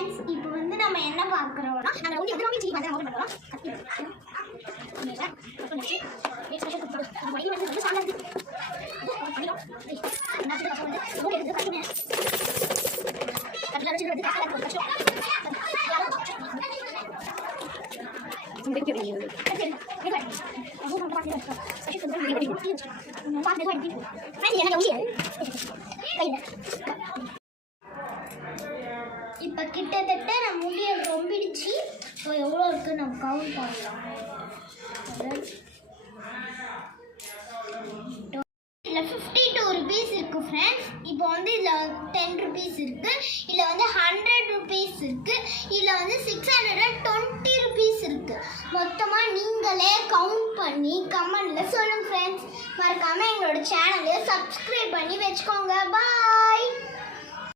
Friends இப்போ வந்து நம்ம என்ன பார்க்கறோம்னா நம்ம வந்து எதுவுமே சீ பண்ண ஓபன் பண்ணலாம் இப்போ கிட்டத்தட்ட நம்ம முடிய ரொம்பிடுச்சு. இப்போ எவ்வளோ இருக்குது நம்ம கவுண்ட் பண்ணலாம். இதில் 52 ருபீஸ் இருக்குது ஃப்ரெண்ட்ஸ். இப்போ வந்து இதில் 10 ருபீஸ் இருக்குது, இதில் வந்து 100 ருபீஸ் இருக்குது, இதில் வந்து 620 ருபீஸ் இருக்குது. மொத்தமாக நீங்களே கவுண்ட் பண்ணி கமெண்டில் சொல்லுங்கள் ஃப்ரெண்ட்ஸ். மறக்காமல் எங்களோட சேனலை சப்ஸ்கிரைப் பண்ணி வச்சுக்கோங்க. பாய்.